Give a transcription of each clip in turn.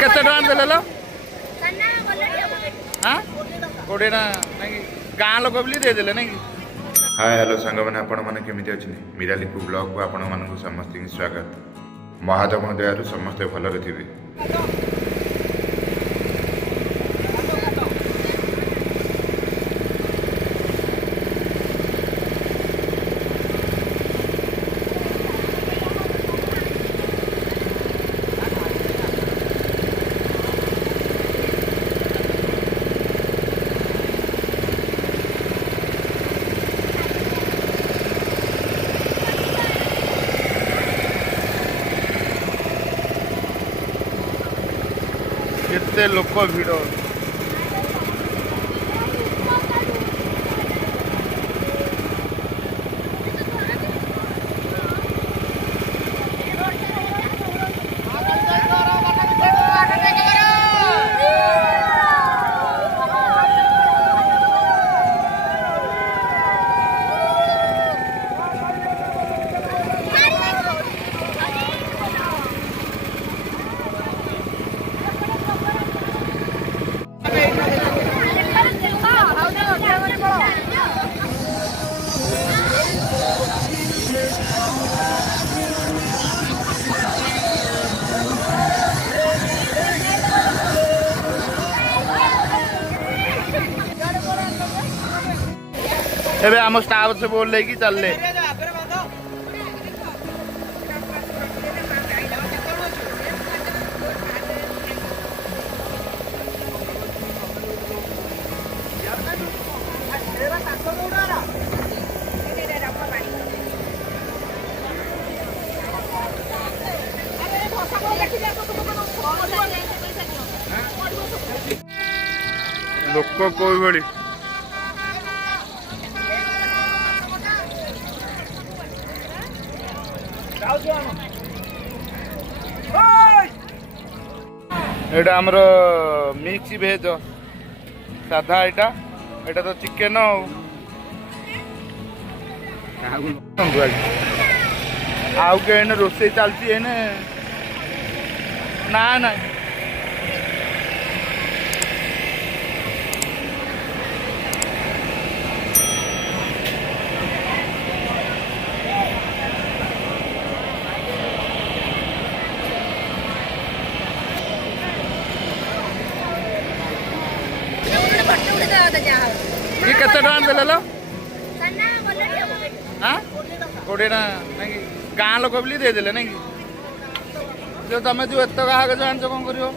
କେତେ ଟଙ୍କା ଦେଲେ ଲୋ? କୋଡ଼ିଏ ଟଙ୍କା ନାଇଁ ଗାଁ ଲୋକ ବୋଲି ଦେଇଦେଲେ ନାଇଁ କି? ହାଏ ହ୍ୟାଲୋ ସାଙ୍ଗମାନେ, ଆପଣମାନେ କେମିତି ଅଛନ୍ତି? ମିରାଲିକୁ ବ୍ଲଗ୍କୁ ଆପଣମାନଙ୍କୁ ସମସ୍ତଙ୍କୁ ସ୍ୱାଗତ। ମହାଦେବଙ୍କ ଦୟାରୁ ସମସ୍ତେ ଭଲରେ ଥିବେ। କେତେ ଲୋକ ଭିଡ଼। ଏବେ ଆମ ଷ୍ଟାଫ୍ ସବୁ ଓହ୍ଲେଇକି ଚାଲିଲେ। ଲୋକ କୋଉ ଭଳି एटा आमर मिक्स भेज साधा एटा एटा तो चिकेन आउ के रोसे चलती ना ना ये केते टका देले लो? हां 20 टका नहीं गां लोक बोली दे देले नहीं जो तमे जो एत गाह के जान कोन करियो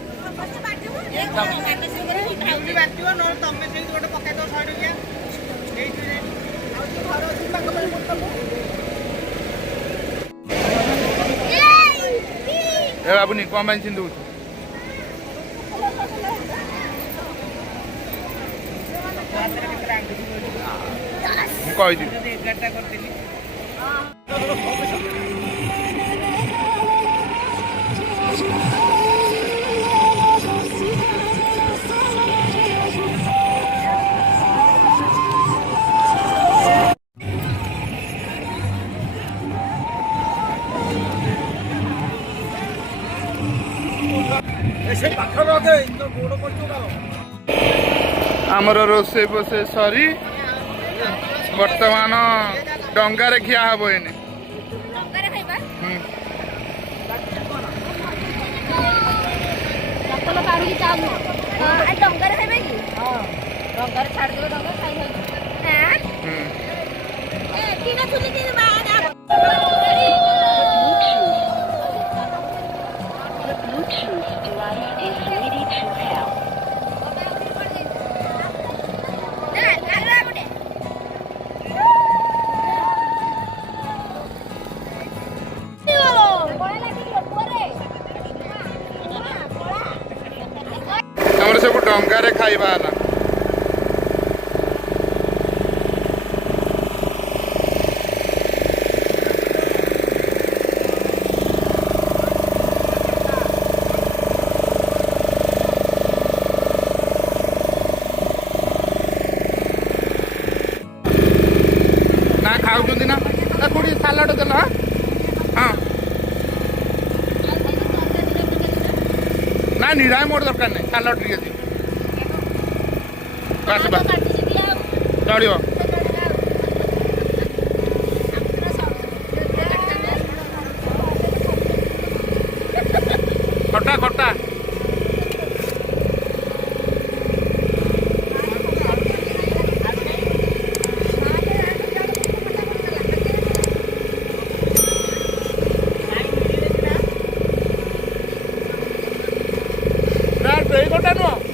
ए बाबूनी कोन बाइन सिंदू कही आमर रोसे बोसे सरी वर्तमान डंगारे खिया हब एने सब डंगारे खाइबा ना खाऊँ ना कोड़ी सालाड देल हाँ ना ନିରାମ ମୋର ଦରକାର ନାହିଁ ସାଲଡ଼ ଟିକେ ଦିଅ ବାସ୍ ବାସ୍ ଚଳିବ ଖଟା ଖଟା ଏଇ ଖଟା ନୁହଁ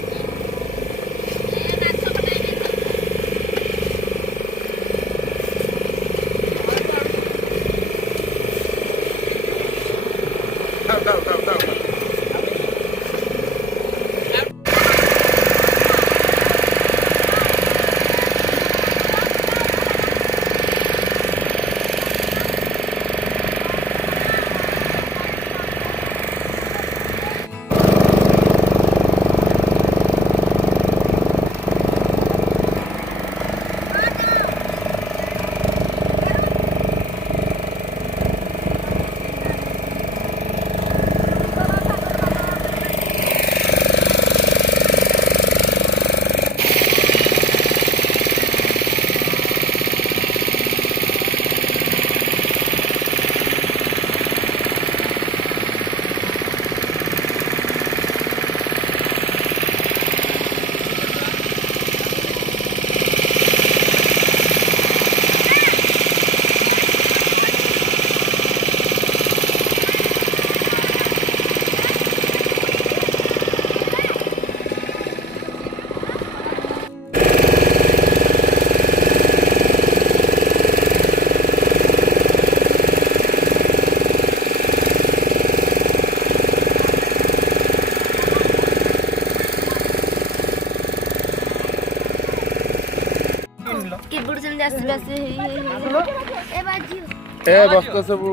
ए बस्ता सबू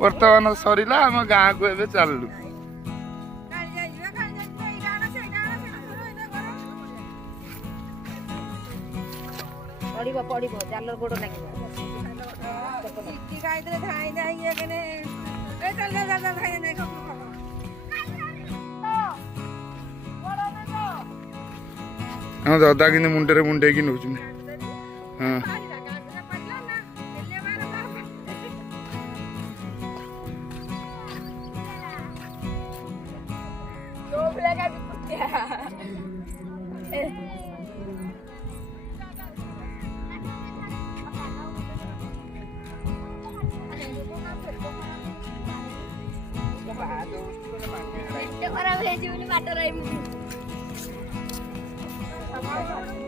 बर्तमान सरीला आम गाँ को एबे चललु पड़ो जाल गोड़ लगे हाँ दादा कि मुंडे मुंडे की नौ हाँ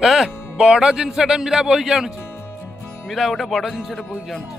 ए बड़ जिनसटा मीरा बोही के आणुची मीरा गोटे बड़ जिनसटा बोही के आणुची